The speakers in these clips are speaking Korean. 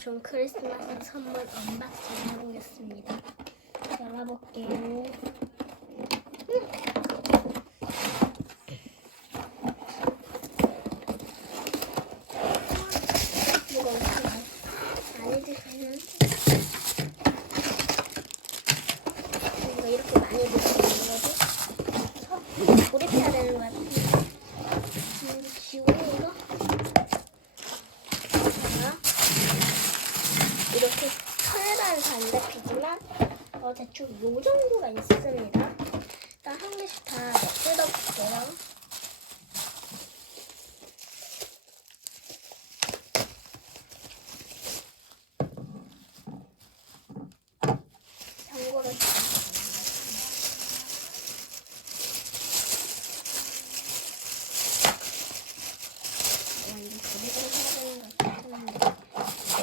좀 크리스마스 선물 언박싱 해보겠습니다. 열어볼게요. 그냥. 뭔가 이렇게 많이 들어있는 거지? 서, 조립해야 되는 거야. 음, 지우고 이거? 자, 이렇게 카메라에서 안 잡히지만 어, 대충 요 정도가 있습니다. 일단 한 개씩 다 뜯어볼게요. 장고를 와, 이거 조립을 해야 되는 것 같은데.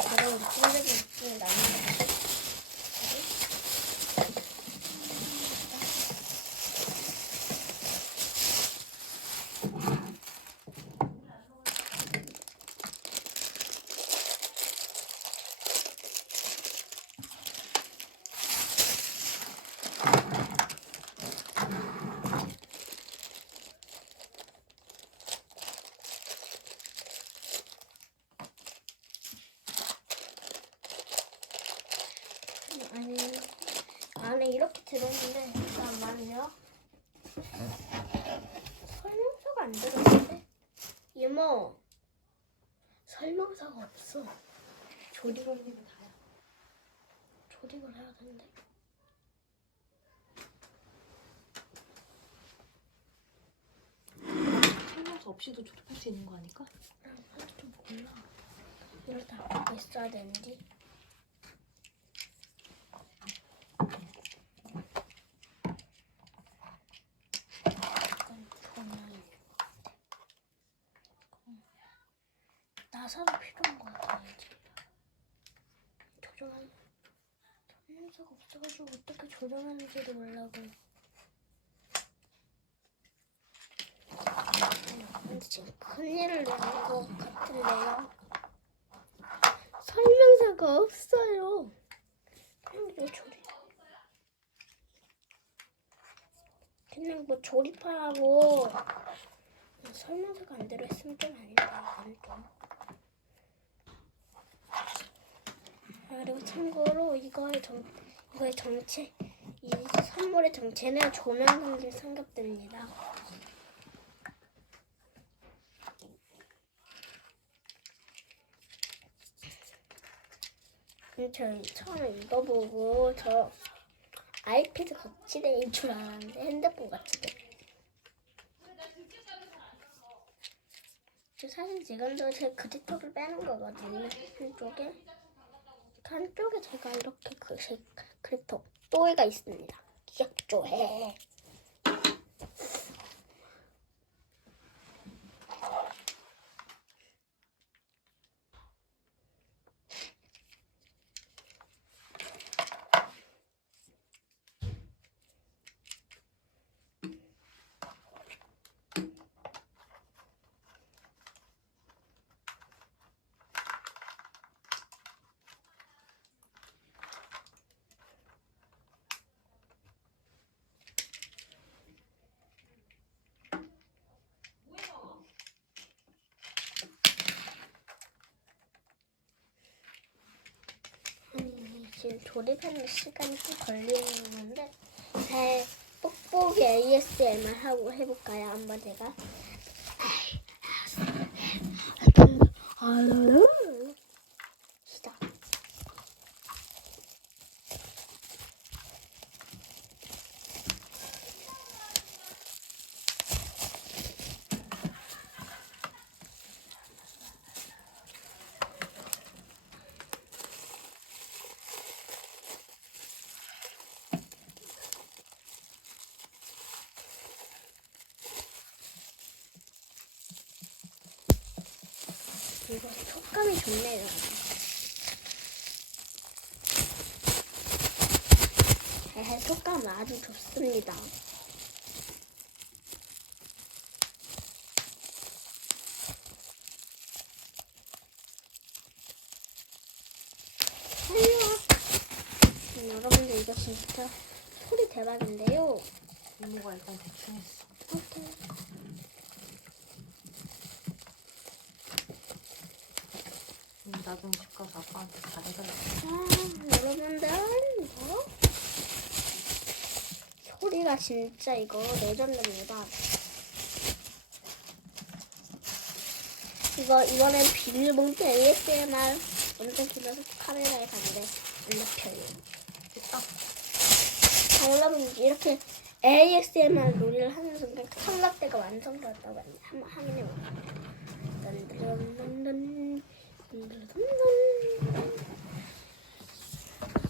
제가 우리 찐득이 있으면 나는 거 아니 안에 이렇게 들어있는데 잠깐만요. 설명서가 안 들어있는데 이모 설명서가 없어. 조립을 조립을 해야 되는데. 설명서 없이도 조립할 수 있는 거 아닐까? 난좀 몰라. 이걸 다 갖고 있어야 되는지. 약간 조명이 나사도 필요한 것 같아, 왠지. 조정하는, 설명서가 없어가지고 어떻게 조정하는지도 몰라고. 근데 지금 큰일을 내는 것 같은데요. 설명서가 없어요. 그냥 뭐 조립하라고 설명서가 안 들어있으면 좀 좀. 아, 그리고 참고로 이거의 정 이거의 정체 이 선물의 정체는 조명 성질 삼겹대입니다. 음, 저 처음에 이거 보고 저 아이패드 거치대인 줄 알았는데 핸드폰 거치대. 저 사진 지금도 제 그립톡을 빼는 거거든요. 한쪽에 한쪽에 제가 이렇게 그제 그립톡 또이가 있습니다. 귀엽죠? 해. 아니, 지금 조립하는 시간이 좀 걸리는 건데 잘 뽁뽁이 ASMR 하고 해볼까요? 한번 제가? 시작 이거 촉감이 좋네요. 네, 잘 식감은 아주 좋습니다. 여러분들 이거 진짜 소리 대박인데요. 이모가 일단 대충 했어. 오케이. 나중에 집 가서 아빠한테 잘해달라고. 아, 여러분들 이거 소리가 진짜 이거 레전드입니다. 이거 이번엔 비닐봉지 ASMR 엄청 길어서 카메라에 갔는데 안 잡혀요. 됐다. 자, 여러분 이렇게 ASMR 놀이를 하는 순간 그 삼각대가 완성되었다고 합니다. 한번 확인해 볼게요. 딴딴딴딴, 딴딴딴딴.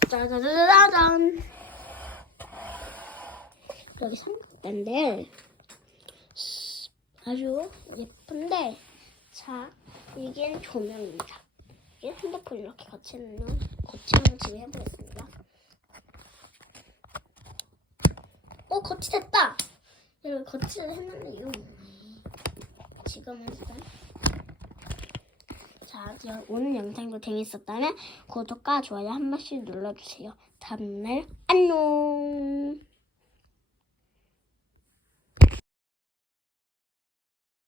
짜자자자잔. 여기 삼각대인데 아주 예쁜데 자 이게 조명입니다. 이게 핸드폰 이렇게 같이 놓는 거치하는 지금 해보겠습니다. 어 거치 됐다. 여러분 거치를 했는데요. 지금은 일단 자 여- 오늘 영상도 재밌었다면 구독과 좋아요 한 번씩 눌러주세요. 다음날 안녕.